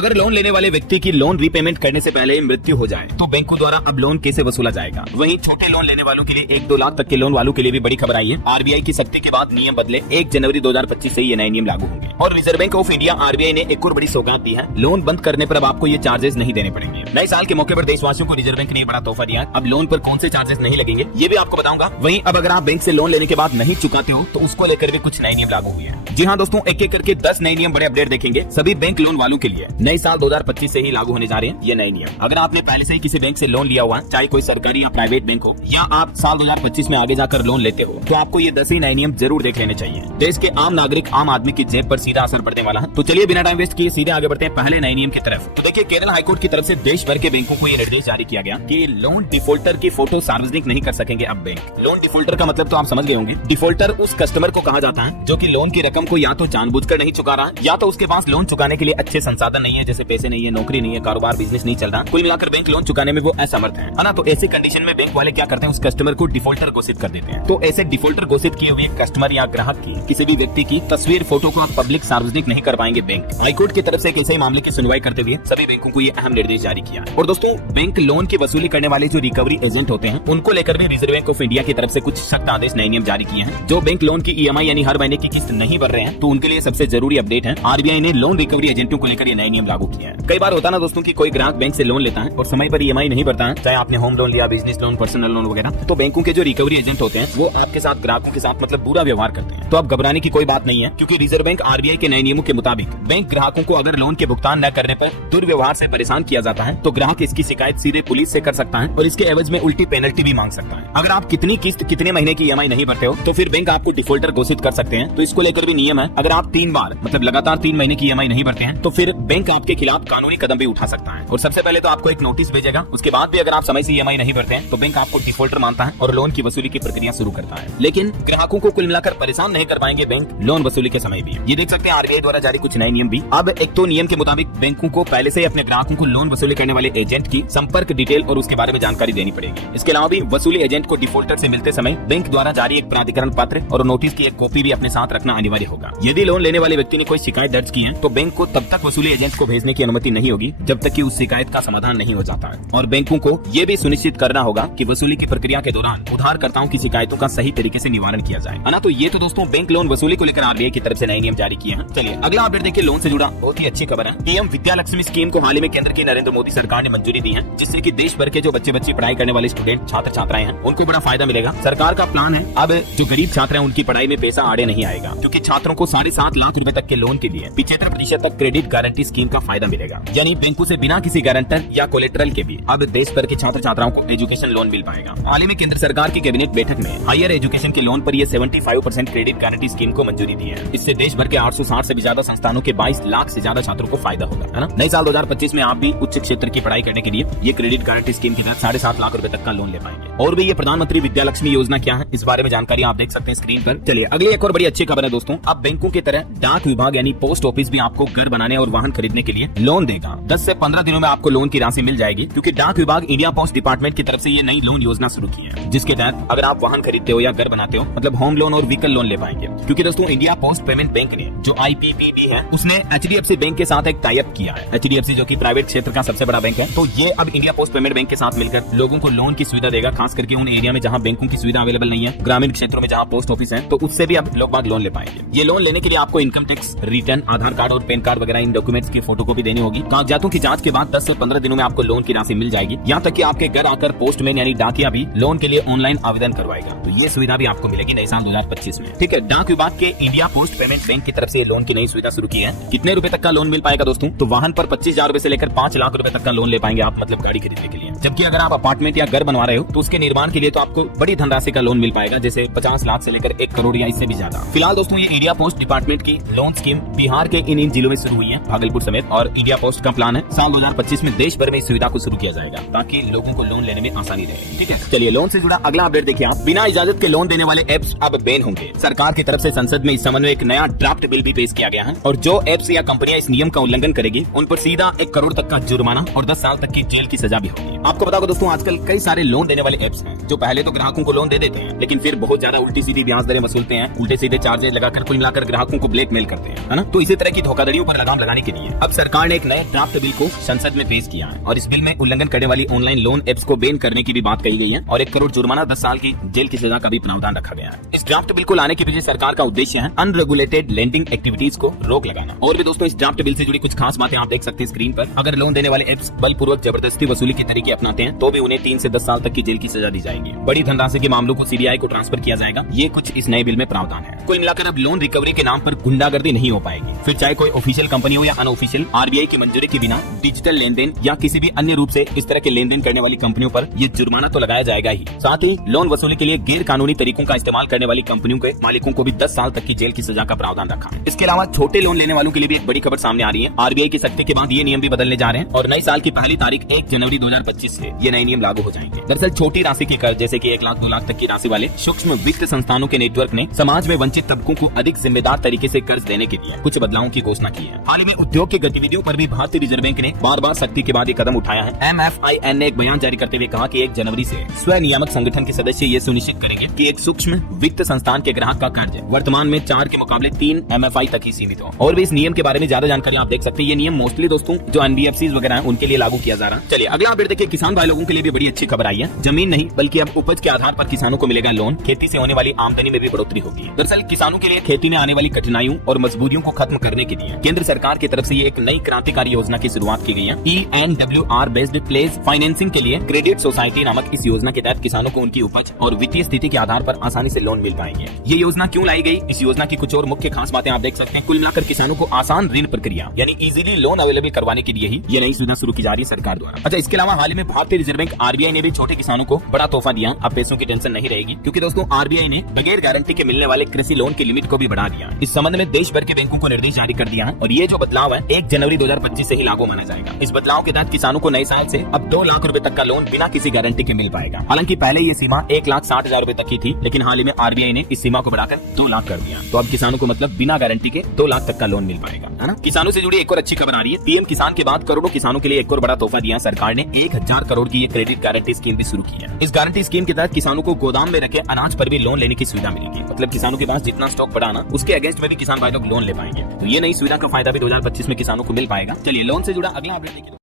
अगर लोन लेने वाले व्यक्ति की लोन रीपेमेंट करने से पहले मृत्यु हो जाए तो बैंकों द्वारा अब लोन कैसे वसूला जाएगा। वहीं छोटे लोन लेने वालों के लिए 1-2 लाख तक के लोन वालों के लिए भी बड़ी खबर आई है। आरबीआई की सख्ती के बाद नियम बदले। 1 जनवरी 2025 से ये नए नियम लागू होंगे। और reserve bank of India RBI ने एक और बड़ी सौगात दी है। लोन बंद करने पर अब आपको ये चार्जेस नहीं देने पड़ेंगे। नए साल के मौके पर देशवासियों को रिजर्व बैंक ने बड़ा तोहफा दिया है। अब लोन पर कौन से चार्जेस नहीं लगेंगे ये भी आपको बताऊंगा। वहीं अब अगर आप बैंक से लोन लेने के बाद नहीं चुकाते हो तो उसको लेकर भी कुछ नए नियम लागू हुए हैं। जी हाँ दोस्तों, एक एक करके 10 नए नियम बड़े अपडेट देखेंगे सभी बैंक लोन वालों के लिए। नए साल 2025 से ही लागू होने जा रहे हैं ये नए नियम। अगर आपने पहले से ही किसी बैंक से लोन लिया हुआ है, चाहे कोई सरकारी या प्राइवेट बैंक हो, या आप साल 2025 में आगे जाकर लोन लेते हो, तो आपको ये 10 ही नए नियम जरूर देख लेने चाहिए। देश के आम नागरिक, आम आदमी की जेब पर सीधा असर पड़ने वाला है। तो चलिए बिना टाइम वेस्ट किए सीधे आगे बढ़ते हैं पहले नए नियम की तरफ। तो देखिए, केरल हाईकोर्ट की तरफ से देश भर के बैंकों को ये निर्देश जारी किया गया कि लोन डिफॉल्टर की फोटो सार्वजनिक नहीं कर सकेंगे अब बैंक। लोन डिफॉल्टर का मतलब तो आप समझ गए होंगे। डिफॉल्टर उस कस्टमर को कहा जाता है जो कि लोन की रकम को या तो जानबूझकर नहीं चुका रहा है, या तो उसके पास लोन चुकाने के लिए अच्छे संसाधन नहीं है, जैसे पैसे नहीं है, नौकरी नहीं है, कारोबार बिजनेस नहीं चल रहा। कुल मिलाकर बैंक लोन चुकाने में वो असमर्थ है ना। तो ऐसी कंडीशन में बैंक वाले क्या करते हैं, उस कस्टमर को डिफॉल्टर घोषित कर देते हैं। तो ऐसे डिफॉल्टर घोषित किए हुए कस्टमर या ग्राहक की किसी भी व्यक्ति की तस्वीर, फोटो को आप पब्लिक सार्वजनिक नहीं कर पाएंगे बैंक। हाईकोर्ट की तरफ से एक ऐसे ही मामले की सुनवाई करते हुए सभी बैंकों को ये अहम निर्देश जारी किया। और दोस्तों, बैंक लोन की वसूली करने वाले जो रिकवरी एजेंट होते हैं उनको लेकर भी रिजर्व बैंक ऑफ इंडिया की तरफ से कुछ सख्त आदेश, नए नियम जारी किए हैं। जो बैंक लोन की ईएमआई यानी हर महीने की किस्त नहीं भर रहे हैं तो उनके लिए सबसे जरूरी अपडेट है, आरबीआई ने लोन रिकवरी एजेंटों को लेकर ये नए नियम लागू किए हैं। कई बार होता ना दोस्तों कि कोई ग्राहक बैंक से लोन लेता है और समय पर ईएमआई नहीं भरता है, चाहे आपने होम लोन लिया, बिजनेस लोन, पर्सनल लोन वगैरह, तो बैंकों के जो रिकवरी एजेंट होते हैं वो आपके साथ, ग्राहकों के साथ मतलब बुरा व्यवहार करते हैं। तो अब घबराने की कोई बात नहीं है, क्योंकि रिजर्व बैंक आरबीआई के नए नियमों के मुताबिक बैंक ग्राहकों को अगर लोन के भुगतान न करने पर दुर्व्यवहार से परेशान किया जाता है तो ग्राहक इसकी शिकायत सीधे पुलिस से कर सकता है और इसके एवज में उल्टी पेनल्टी भी मांग सकता है। अगर आप कितनी किस्त, कितने महीने की ईएमआई नहीं भरते हो तो फिर बैंक आपको डिफॉल्टर घोषित कर सकते हैं। तो इसको लेकर भी नियम है, अगर आप 3 बार मतलब लगातार 3 महीने की ईएमआई नहीं भरते हैं तो फिर बैंक आपके खिलाफ कानूनी कदम भी उठा सकता है। और सबसे पहले तो आपको एक नोटिस भेजेगा, उसके बाद भी अगर आप समय से ईएमआई नहीं भरते हैं तो बैंक आपको डिफॉल्टर मानता है और लोन की वसूली की प्रक्रिया शुरू करता है। लेकिन ग्राहकों को कुल मिलाकर परेशान नहीं कर पाएंगे बैंक लोन वसूली के समय भी। ये देख सकते हैं आरबीआई द्वारा जारी कुछ नए नियम भी। अब एक तो नियम के मुताबिक बैंकों को पहले से ही अपने ग्राहकों को लोन वसूली करने वाले एजेंट की संपर्क डिटेल और उसके बारे में जानकारी देनी पड़ेगी। इसके अलावा भी वसूली एजेंट को डिफॉल्टर से मिलते समय बैंक द्वारा जारी एक प्राधिकरण पत्र और नोटिस की एक कॉपी भी अपने साथ रखना अनिवार्य होगा। यदि लोन लेने वाले व्यक्ति ने कोई शिकायत दर्ज की है तो बैंक को तब तक वसूली एजेंट को भेजने की अनुमति नहीं होगी जब तक कि उस शिकायत का समाधान नहीं हो जाता है। और बैंकों को ये भी सुनिश्चित करना होगा कि वसूली की प्रक्रिया के दौरान उधारकर्ताओं की शिकायतों का सही तरीके से निवारण किया जाए, है ना। तो ये तो दोस्तों बैंक लोन वसूली को लेकर आरबीआई की तरफ से नए नियम जारी किए हैं। चलिए अगला अपडेट देखिए, लोन से जुड़ा बहुत ही अच्छी खबर है। पीएम विद्या लक्ष्मी स्कीम को हाल ही में केंद्र की नरेंद्र मोदी सरकार ने मंजूरी दी है, जिससे कि देश भर के जो बच्चे पढ़ाई करने वाले स्टूडेंट, छात्र छात्राएं हैं, उनको बड़ा फायदा मिलेगा। सरकार का प्लान है अब जो गरीब छात्र हैं उनकी पढ़ाई में पैसा आड़े नहीं आएगा, क्योंकि छात्रों को 7.5 लाख रुपए तक के लोन के लिए 75% तक क्रेडिट गारंटी स्कीम का फायदा मिलेगा। यानी बैंकों से बिना किसी गारंटर या कोलेटरल के भी अब देश भर के छात्र छात्राओं को एजुकेशन लोन मिल पाएगा। हाल ही में केंद्र सरकार की कैबिनेट बैठक में हायर एजुकेशन के लोन पर ये 75% क्रेडिट गारंटी स्कीम को मंजूरी दी है। इससे देश भर के 860 से भी ज्यादा संस्थानों के 22 लाख से ज्यादा छात्रों को फायदा होगा, है ना। नए साल 2025 में आप भी उच्च क्षेत्र की पढ़ाई करने के लिए ये क्रेडिट गारंटी स्कीम के तहत 7.5 लाख रुपए तक का लोन ले पाएंगे। और भी ये प्रधानमंत्री विद्या लक्ष्मी योजना क्या है, इस बारे में जानकारी आप देख सकते हैं स्क्रीन पर। चलिए अगली एक और बड़ी अच्छी खबर है दोस्तों, अब बैंकों की तरह डाक विभाग यानी पोस्ट ऑफिस भी आपको घर बनाने और वाहन खरीदने के लिए लोन देगा। 10 से 15 दिनों में आपको लोन की राशि मिल जाएगी, क्योंकि डाक विभाग इंडिया पोस्ट डिपार्टमेंट की तरफ से ये नई लोन योजना शुरू की है, जिसके तहत अगर आप वाहन खरीदते हो या घर बनाते हो मतलब होम लोन और व्हीकल लोन ले पाएंगे। क्योंकि दोस्तों इंडिया पोस्ट पेमेंट बैंक ने जो IPPB है उसने HDFC बैंक के साथ एक टाई अप किया है। HDFC जो कि प्राइवेट क्षेत्र का सबसे बड़ा बैंक है, तो ये अब इंडिया पोस्ट पेमेंट बैंक के साथ मिलकर लोगों को लोन की सुविधा देगा, खास करके उन एरिया में जहां बैंकों की सुविधा अवेलेबल नहीं है, ग्रामीण क्षेत्रों में जहां पोस्ट ऑफिस है, तो उससे भी अब लोग बाग लोन ले पाएंगे। ये लोन लेने के लिए आपको इनकम टैक्स रिटर्न, आधार कार्ड और पैन कार्ड वगैरह इन डॉक्यूमेंट्स की फोटोकॉपी देनी होगी। कागजातों की जांच के बाद 10 से 15 दिनों में आपको लोन की राशि मिल जाएगी। यहाँ तक कि आपके घर आकर पोस्टमैन यानी डाकिया भी लोन के लिए ऑनलाइन आवेदन करवाएगा। तो ये सुविधा भी आपको मिलेगी नए साल 2025 में। ठीक है, डाक विभाग के इंडिया पोस्ट पेमेंट बैंक की तरफ से लोन की नई सुविधा शुरू की है। कितने रुपए तक का लोन मिल पाएगा दोस्तों, तो वाहन पर 25,000 रुपए से लेकर 5 लाख रुपए तक का लोन ले पाएंगे आप, मतलब गाड़ी खरीदने के लिए। जबकि अगर आप अपार्टमेंट या घर बनवा रहे हो तो उसके निर्माण के लिए तो आपको बड़ी धनराशि का लोन मिल पाएगा, जैसे 50 लाख से लेकर 1 करोड़ या इससे भी ज्यादा। फिलहाल दोस्तों ये इंडिया पोस्ट डिपार्टमेंट की लोन स्कीम बिहार के इन जिलों में शुरू हुई है, भागलपुर समेत। और इंडिया पोस्ट का प्लान है साल 2025 में देश भर में इस सुविधा को शुरू किया जाएगा, ताकि लोगों को लोन लेने में आसानी रहे। ठीक है, चलिए लोन से जुड़ा अगला अपडेट देखिए आप। बिना इजाजत के लोन देने वाले एप्स अब बैन होंगे। सरकार की तरफ से संसद में इस संबंध में एक नया ड्राफ्ट बिल भी पेश किया गया है, और जो एप्स या कंपनियां इस नियम का उल्लंघन करेगी उन पर सीधा 1 करोड़ तक का जुर्माना और 10 साल तक की जेल की सजा भी होगी। आपको पता होगा दोस्तों, आजकल कई सारे लोन देने वाले एप्स हैं जो पहले तो ग्राहकों को लोन दे देते हैं, लेकिन फिर बहुत ज्यादा उल्टी सीधी ब्याज दरें वसूलते हैं, उल्टे सीधे चार्जेस लगाकर कुल मिलाकर ग्राहकों को ब्लैकमेल करते हैं, है ना। तो इसी तरह की धोखाधड़ियों पर लगाम लगाने के लिए अब सरकार ने एक नए ड्राफ्ट बिल को संसद में पेश किया है और इस बिल में उल्लंघन करने वाली ऑनलाइन लोन एप्स को बैन करने की भी बात कही गई है और 1 करोड़ जुर्माना 10 साल की जेल की सजा का भी प्रावधान रखा गया है। इस ड्राफ्ट बिल को लाने के पीछे सरकार का उद्देश्य है अनरेगुलेटेड लेंडिंग एक्टिविटीज को रोक लगाना। और भी दोस्तों, इस ड्राफ्ट बिल से जुड़ी कुछ खास बातें आप देख सकते हैं स्क्रीन पर। अगर लोन देने वाले एप्स बलपूर्वक जबरदस्ती वसूली के तरीके अपनाते हैं तो भी उन्हें 3 से 10 साल तक की जेल की सजा दी जाएगी। बड़ी धनराशि के मामलों को सीबीआई को ट्रांसफर किया जाएगा। ये कुछ इस नए बिल में प्रावधान है। कुल मिलाकर अब लोन रिकवरी के नाम पर गुंडागर्दी नहीं हो पाएगी। फिर चाहे कोई ऑफिशियल कंपनी हो या अनऑफिशियल, आरबीआई की मंजूरी के बिना डिजिटल लेन देन या किसी भी अन्य रूप से इस तरह के लेन देन करने वाली कंपनियों पर ये जुर्माना तो लगाया जाएगा ही, साथ ही लोन वसूली के लिए गैर कानूनी तरीकों का इस्तेमाल करने वाली कंपनियों के मालिकों को भी 10 साल तक की जेल की सजा का प्रावधान रखा है। इसके अलावा छोटे लोन लेने वालों के लिए भी एक बड़ी खबर सामने आ रही है। आरबीआई की सख्ती के बाद ये नियम भी बदलने जा रहे हैं और नए साल की पहली तारीख 1 जनवरी 2025 से ये नए नियम लागू हो जाएंगे। दरअसल छोटी राशि के कर्ज जैसे कि 1 लाख 2 लाख तक की राशि वाले सूक्ष्म वित्त संस्थानों के नेटवर्क ने समाज में वंचित तबकों को अधिक जिम्मेदार तरीके से कर्ज देने के लिए कुछ बदलावों की घोषणा की है। हाल ही में उद्योग की गतिविधियों पर भी भारतीय रिजर्व बैंक ने बार सख्ती के बाद ये कदम उठाया है। MFIN ने एक बयान जारी करते हुए कहा कि 1 जनवरी से स्वनियामक संगठन के सदस्य ये सुनिश्चित करेंगे कि एक सूक्ष्म वित्त संस्थान के ग्राहक का कर्ज वर्तमान में 4 के मुकाबले 3 MFI तक ही सीमित हो। और भी इस नियम के बारे में ज्यादा जानकारी आप देख सकते हैं। ये नियम मोस्टली दोस्तों जो NBFCs वगैरह हैं उनके लिए लागू किया जा रहा है। चलिए अगला अपडेट देखिए। किसान भाई लोगों के लिए भी बड़ी अच्छी खबर आई है। जमीन नहीं बल्कि अब उपज के आधार पर किसानों को मिलेगा लोन। खेती से होने वाली आमदनी में भी बढ़ोतरी होगी। दरअसल किसानों के लिए खेती में आने वाली कठिनाइयों और मजबूरियों को खत्म करने के लिए केंद्र सरकार की तरफ से ये एक नई क्रांतिकारी योजना की शुरुआत की गई है। ENWR बेस्ड प्लेस फाइनेंसिंग के लिए क्रेडिट सोसाइटी नामक इस योजना के तहत किसानों को उनकी उपज और वित्तीय स्थिति के आधार पर आसानी से लोन मिल पाएंगे। ये योजना क्यों लाई गई, इस योजना की कुछ और मुख्य खास बातें आप देख सकते हैं। कुल मिलाकर किसानों को आसान ऋण प्रक्रिया यानी इजीली लोन अवेलेबल करवाने के लिए ही ये नई सुविधा शुरू की जा रही है सरकार द्वारा। अच्छा, इसके अलावा हाल ही में भारतीय रिजर्व बैंक RBI ने भी छोटे किसानों को बड़ा तोहफा दिया। अब पैसों की टेंशन नहीं रहेगी क्योंकि दोस्तों RBI ने बगैर गारंटी के मिलने वाले कृषि लोन की लिमिट को भी बढ़ा दिया। इस संबंध में देश भर के बैंकों को निर्देश जारी कर दिया है और ये जो बदलाव है 1 जनवरी 2025 से ही लागू माना जाएगा। इस बदलाव के तहत किसानों को नए साल से अब 2 लाख रुपए तक का लोन बिना किसी गारंटी के मिल पाएगा। हालांकि पहले ये सीमा 1,60,000 रुपए तक की थी, लेकिन हाल ही में RBI ने इस सीमा को बढ़ाकर 2 लाख कर दिया। तो अब किसानों को मतलब बिना गारंटी के 2 लाख तक का लोन मिल पाएगा, है ना। किसानों से जुड़ी एक और अच्छी खबर आ रही है। PM किसान के बाद करोड़ों किसानों के लिए एक और बड़ा तोहफा दिया। सरकार ने 1000 करोड़ की ये क्रेडिट गारंटी स्कीम भी शुरू की है। इस गारंटी स्कीम के तहत किसानों को गोदाम में रखे अनाज पर भी लोन लेने की सुविधा मिलेगी। मतलब किसानों के पास जितना स्टॉक बढ़ा ना उसके अगेंस्ट में भी किसान भाई लोग लोन ले पाएंगे। तो ये नई सुविधा का फायदा भी 2025 में किसानों को मिल पाएगा। चलिए लोन से जुड़ा अगला अपडेट देखिए।